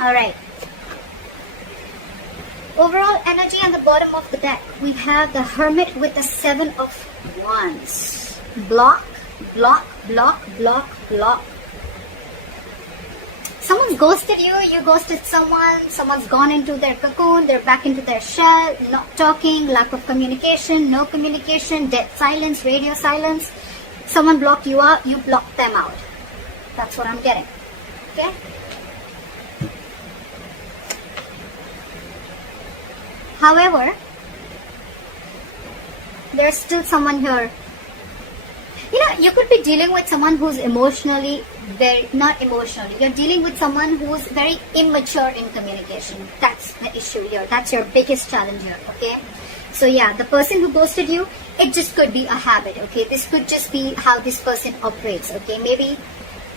Alright. Overall energy on the bottom of the deck, we have the Hermit with the 7 of Wands. Block, block, block, block, block. Someone's ghosted you, you ghosted someone, someone's gone into their cocoon, they're back into their shell, not talking, lack of communication, no communication, dead silence, radio silence. Someone blocked you out, you blocked them out. That's what I'm getting. Okay? However, there's still someone here. You know, you could be dealing with someone who's emotionally not emotionally. You're dealing with someone who's very immature in communication. That's the issue here. That's your biggest challenge here, okay? So yeah, the person who ghosted you, it just could be a habit, okay? This could just be how this person operates, okay? Maybe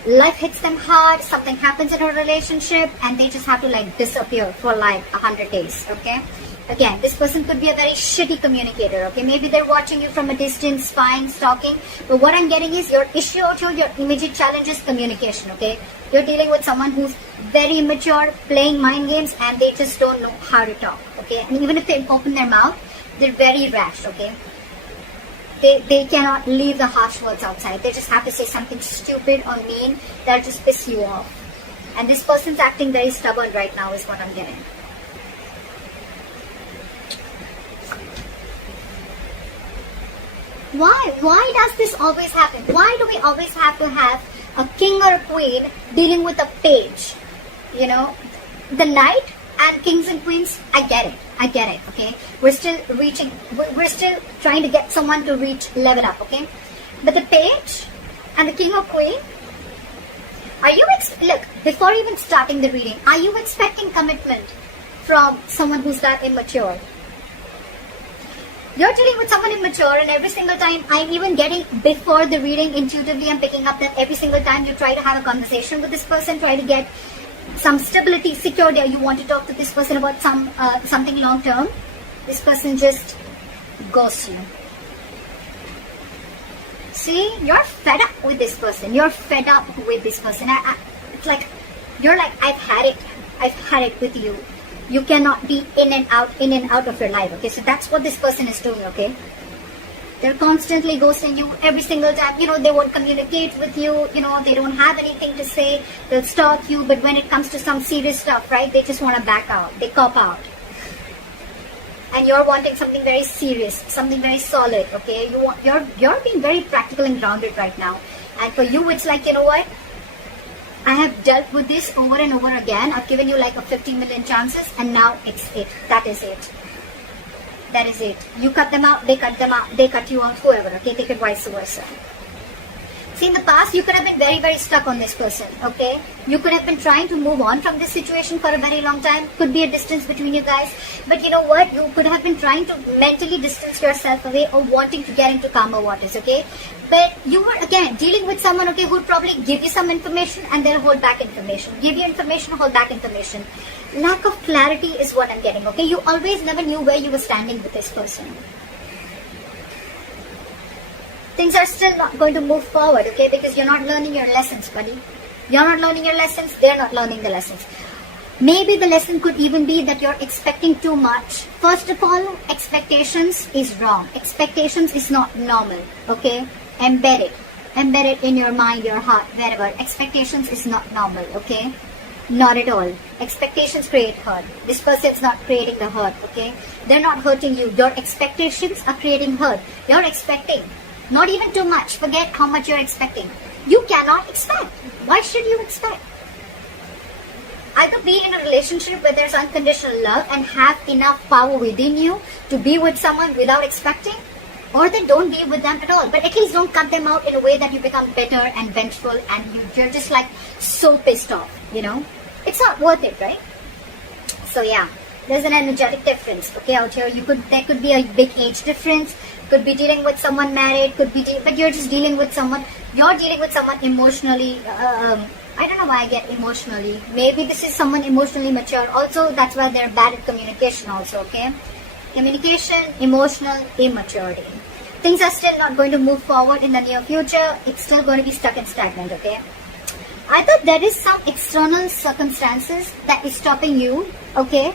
life hits them hard, something happens in a relationship, and they just have to like disappear for like 100 days, okay? Again, this person could be a very shitty communicator, okay? Maybe they're watching you from a distance, spying, stalking. But what I'm getting is your issue out here, your immediate challenge is communication, okay? You're dealing with someone who's very immature, playing mind games, and they just don't know how to talk, okay? And even if they open their mouth, they're very rash, okay? They cannot leave the harsh words outside. They just have to say something stupid or mean that'll just piss you off. And this person's acting very stubborn right now is what I'm getting. Why does this always happen? Why do we always have to have a king or a queen dealing with a page? You know, the knight and kings and queens, I get it, okay? We're still trying to get someone to reach level up, okay? But the page and the king or queen, are you, look, before even starting the reading, are you expecting commitment from someone who's that immature? You're dealing with someone immature, and every single time I'm even getting, before the reading, intuitively I'm picking up that every single time you try to have a conversation with this person, try to get some stability, security, you want to talk to this person about something long term, this person just ghosts you. See, you're fed up with this person. You're fed up with this person. It's like, you're like, I've had it with you. You cannot be in and out of your life, okay? So that's what this person is doing, okay? They're constantly ghosting you every single time. You know, they won't communicate with you. You know, they don't have anything to say. They'll stalk you. But when it comes to some serious stuff, right, they just want to back out. They cop out. And you're wanting something very serious, something very solid, okay? You're being very practical and grounded right now. And for you, it's like, you know what? I have dealt with this over and over again. I've given you like a 50 million chances, and now it's it. That is it. That is it. You cut them out, they cut them out, they cut you out, whoever, okay? Take it vice versa. See, in the past, you could have been very, very stuck on this person, okay? You could have been trying to move on from this situation for a very long time. Could be a distance between you guys. But you know what? You could have been trying to mentally distance yourself away or wanting to get into calmer waters, okay? But you were, again, dealing with someone, okay, who would probably give you some information and then hold back information. Give you information, hold back information. Lack of clarity is what I'm getting, okay? You always never knew where you were standing with this person. Things are still not going to move forward, okay? Because you're not learning your lessons, buddy. You're not learning your lessons, they're not learning the lessons. Maybe the lesson could even be that you're expecting too much. First of all, expectations is wrong. Expectations is not normal, okay? Embed it. Embed it in your mind, your heart, wherever. Expectations is not normal, okay? Not at all. Expectations create hurt. This person's not creating the hurt, okay? They're not hurting you. Your expectations are creating hurt. You're expecting. Not even too much. Forget how much you're expecting. You cannot expect. Why should you expect? Either be in a relationship where there's unconditional love and have enough power within you to be with someone without expecting, or then don't be with them at all. But at least don't cut them out in a way that you become bitter and vengeful and you're just like so pissed off, you know? It's not worth it, right? So yeah, there's an energetic difference, okay, out here. There could be a big age difference. Could be dealing with someone married, but you're just dealing with someone, you're dealing with someone emotionally, I don't know why I get emotionally. Maybe this is someone emotionally mature. Also, that's why they're bad at communication also, okay? Communication, emotional, immaturity. Things are still not going to move forward in the near future. It's still going to be stuck and stagnant, okay? Either there is some external circumstances that is stopping you, okay,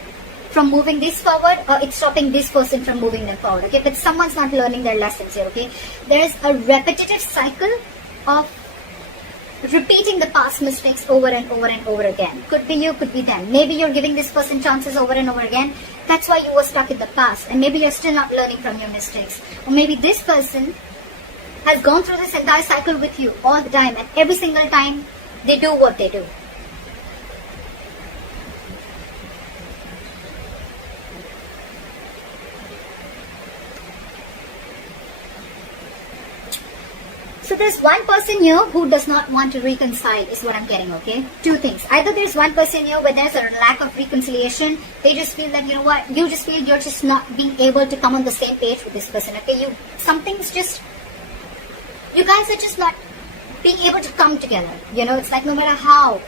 from moving this forward, or it's stopping this person from moving them forward, okay? But someone's not learning their lessons here, okay? There is a repetitive cycle of repeating the past mistakes over and over and over again. Could be you, could be them. Maybe you're giving this person chances over and over again. That's why you were stuck in the past, and maybe you're still not learning from your mistakes. Or maybe this person has gone through this entire cycle with you all the time, and every single time they do what they do. So there's one person here who does not want to reconcile is what I'm getting, okay? Two things. Either there's one person here where there's a lack of reconciliation. They just feel that, you know what, you just feel you're just not being able to come on the same page with this person, okay? You guys are just not being able to come together. You know, it's like no matter how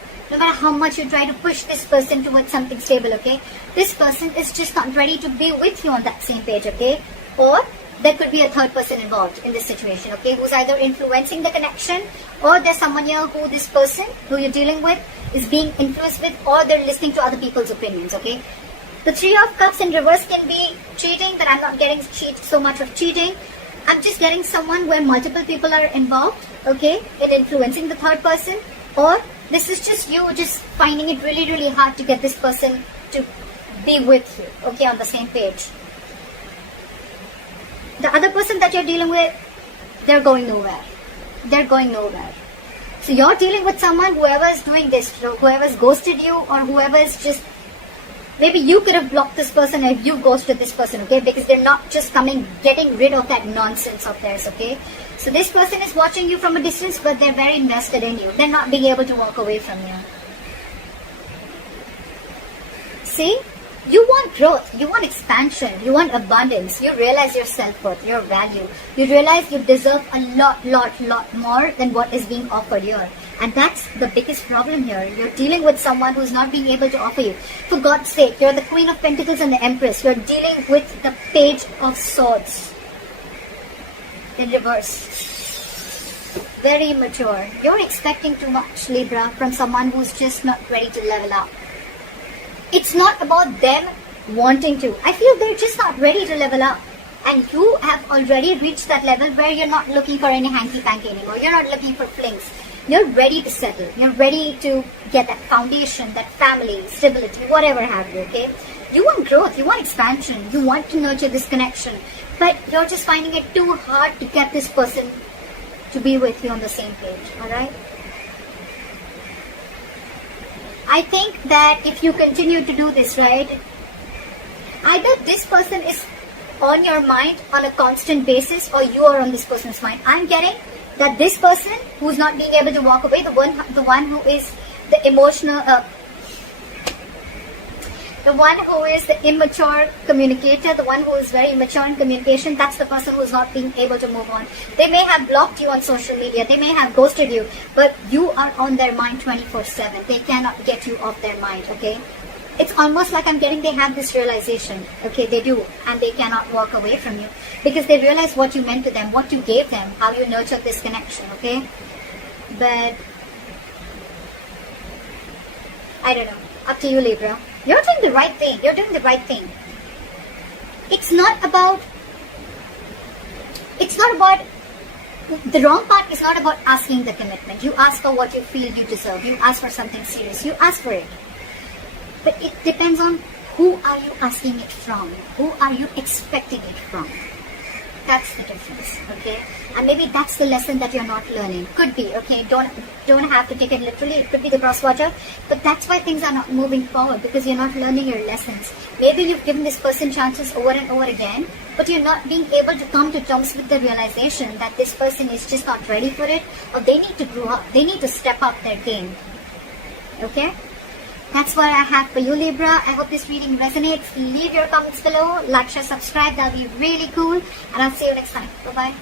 much you try to push this person towards something stable, okay? This person is just not ready to be with you on that same page, okay? Or there could be a third person involved in this situation, okay, who's either influencing the connection, or there's someone here who this person who you're dealing with is being influenced with, or they're listening to other people's opinions, okay? The Three of Cups in reverse can be cheating, but I'm not getting so much of cheating. I'm just getting someone where multiple people are involved, okay, in influencing the third person, or this is just you just finding it really, really hard to get this person to be with you, okay, on the same page. The other person that you're dealing with, they're going nowhere. They're going nowhere. So you're dealing with someone, whoever is doing this, whoever's ghosted you, or whoever is just, maybe you could have blocked this person if you ghosted this person, okay? Because they're not just getting rid of that nonsense of theirs, okay? So this person is watching you from a distance, but they're very invested in you. They're not being able to walk away from you. See? You want growth, you want expansion, you want abundance, you realize your self-worth, your value. You realize you deserve a lot more than what is being offered here. And that's the biggest problem here. You're dealing with someone who's not being able to offer you. For God's sake, you're the Queen of Pentacles and the Empress. You're dealing with the Page of Swords in reverse. Very immature. You're expecting too much, Libra, from someone who's just not ready to level up. It's not about them wanting to. I feel they're just not ready to level up. And you have already reached that level where you're not looking for any hanky-panky anymore. You're not looking for flings. You're ready to settle. You're ready to get that foundation, that family, stability, whatever have you, okay? You want growth. You want expansion. You want to nurture this connection. But you're just finding it too hard to get this person to be with you on the same page, alright? I think that if you continue to do this, right, either this person is on your mind on a constant basis, or you are on this person's mind. I'm getting that this person who's not being able to walk away, the one who is the emotional, the one who is the immature communicator, the one who is very immature in communication, that's the person who's not being able to move on. They may have blocked you on social media, they may have ghosted you, but you are on their mind 24/7. They cannot get you off their mind, okay? It's almost like I'm getting they have this realization, okay, they do, and they cannot walk away from you because they realize what you meant to them, what you gave them, how you nurtured this connection, okay? But I don't know, up to you, Libra. You're doing the right thing. You're doing the right thing. It's not about, the wrong part is not about asking the commitment. You ask for what you feel you deserve. You ask for something serious. You ask for it. But it depends on who are you asking it from? Who are you expecting it from? That's the difference, okay? And maybe that's the lesson that you're not learning. Could be, okay? Don't have to take it literally. It could be the cross watcher. But that's why things are not moving forward, because you're not learning your lessons. Maybe you've given this person chances over and over again, but you're not being able to come to terms with the realization that this person is just not ready for it, or they need to grow up. They need to step up their game. Okay? That's what I have for you, Libra. I hope this reading resonates. Leave your comments below. Like, share, subscribe. That'll be really cool. And I'll see you next time. Bye-bye.